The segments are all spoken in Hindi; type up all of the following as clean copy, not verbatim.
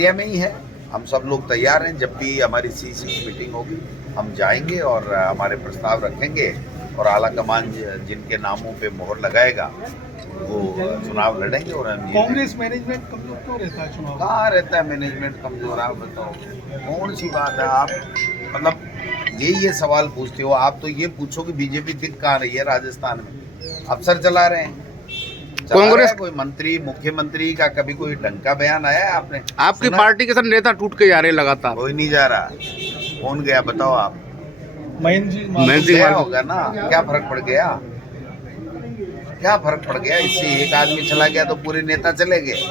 इंडिया में ही है। हम सब लोग तैयार हैं, जब भी हमारी सीसी की मीटिंग होगी हम जाएंगे और हमारे प्रस्ताव रखेंगे और आला कमान जिनके नामों पे मोहर लगाएगा वो चुनाव लड़ेंगे। और कांग्रेस मैनेजमेंट कमजोर क्यों रहता है चुनाव? कहाँ रहता है मैनेजमेंट कमजोर? आप बताओ कौन सी बात है? आप मतलब ये सवाल पूछते हो। आप तो ये पूछो कि बीजेपी दिख कहाँ रही है राजस्थान में? अफसर चला रहे हैं, कांग्रेस कोई मंत्री मुख्यमंत्री का कभी कोई ढंग का बयान आया है आपने? आपकी पार्टी के साथ नेता टूट के जा रहे हैं लगातार। कोई नहीं जा रहा। कौन गया बताओ आप? महेंद्र जी गया होगा ना, क्या फर्क पड़ गया? क्या फर्क पड़ गया? इससे एक आदमी चला गया तो पूरे नेता चले गए।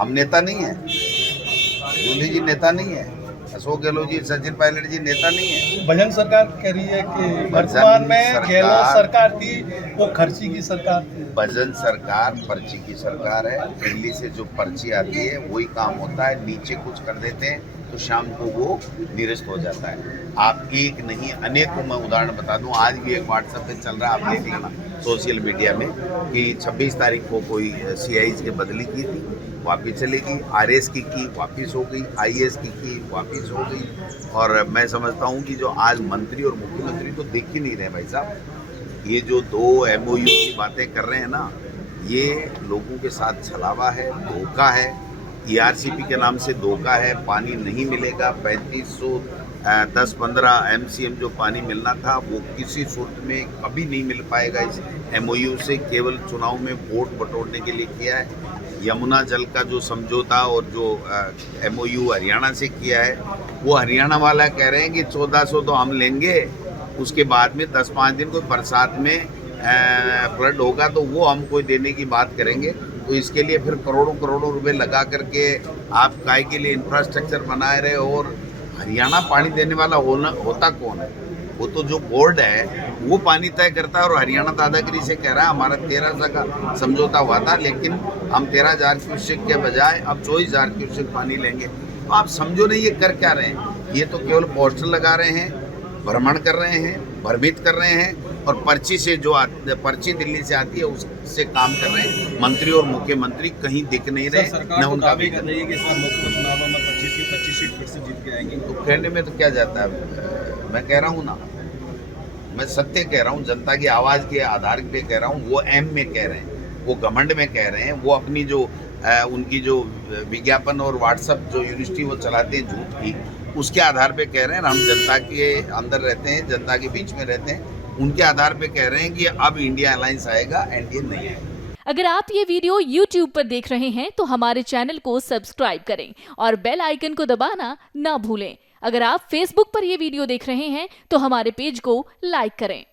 हम नेता नहीं है, जूली जी नेता नहीं है, अशोक गहलोत जी, सचिन पायलट जी नेता नहीं है। भजन सरकार कह रही है कि वर्तमान में गहलोत सरकार थी वो खर्ची की सरकार थी। भजन सरकार पर्ची की सरकार है। दिल्ली से जो पर्ची आती है वही काम होता है। नीचे कुछ कर देते हैं तो शाम को वो निरस्त हो जाता है। आप एक नहीं अनेकों मैं उदाहरण बता दूं। आज भी एक व्हाट्सएप पे चल रहा है, आप देख लेना सोशल मीडिया में, कि 26 तारीख को कोई CIs की बदली की थी, वापिस चलेगी। RS की वापिस हो गई, IS की वापिस हो गई। और मैं समझता हूँ कि जो आज मंत्री और मुख्यमंत्री तो दिख ही नहीं रहे भाई साहब। ये जो 2 MOU की बातें कर रहे हैं ना, ये लोगों के साथ छलावा है, धोखा है। ERCP के नाम से धोखा है। पानी नहीं मिलेगा। 3510-15 MCM जो पानी मिलना था वो किसी सूरत में कभी नहीं मिल पाएगा इस MOU से। केवल चुनाव में वोट बटोरने के लिए किया है। यमुना जल का जो समझौता और जो MOU हरियाणा से किया है, वो हरियाणा वाला कह रहे हैं कि 1400 तो हम लेंगे, उसके बाद में 10-5 दिन कोई बरसात में फ्लड होगा तो वो हमको देने की बात करेंगे। तो इसके लिए फिर करोड़ों रुपए लगा करके आप काय के लिए इंफ्रास्ट्रक्चर बनाए रहे। और हरियाणा पानी देने वाला होता कौन है? वो तो जो बोर्ड है वो पानी तय करता है। और हरियाणा दादागिरी से कह रहा है हमारा 1300 का समझौता हुआ था, लेकिन हम 13,000 क्यूसेक के बजाय अब 24,000 क्यूसेक पानी लेंगे। तो आप समझो नहीं ये कर क्या रहे हैं? ये तो केवल पोस्टर लगा रहे हैं, भ्रमण कर रहे हैं, भ्रमित कर रहे हैं। और पर्ची से जो पर्ची दिल्ली से आती है उससे काम कर रहे हैं। मंत्री और मुख्यमंत्री कहीं दिख नहीं रहे। न उनका भी कर रही है कि इस बार लोकसभा चुनाव में 25 सीट फिर से जीत के आएंगे। तो कहने में तो क्या जाता है? मैं कह रहा हूँ ना, मैं सत्य कह रहा हूँ, जनता की आवाज़ के आधार पे कह रहा हूँ। वो M में कह रहे हैं, वो घमंड में कह रहे हैं, वो अपनी जो उनकी जो विज्ञापन और व्हाट्सएप जो यूनिवर्सिटी वो चलाते हैं झूठ की, उसके आधार पे कह रहे हैं। हम जनता के अंदर रहते हैं, जनता के बीच में रहते हैं, उनके आधार पे कह रहे हैं कि अब इंडिया अलायंस आएगा, NDA नहीं आएगा। अगर आप ये वीडियो YouTube पर देख रहे हैं तो हमारे चैनल को सब्सक्राइब करें और बेल आइकन को दबाना ना भूलें। अगर आप Facebook पर ये वीडियो देख रहे हैं तो हमारे पेज को लाइक करें।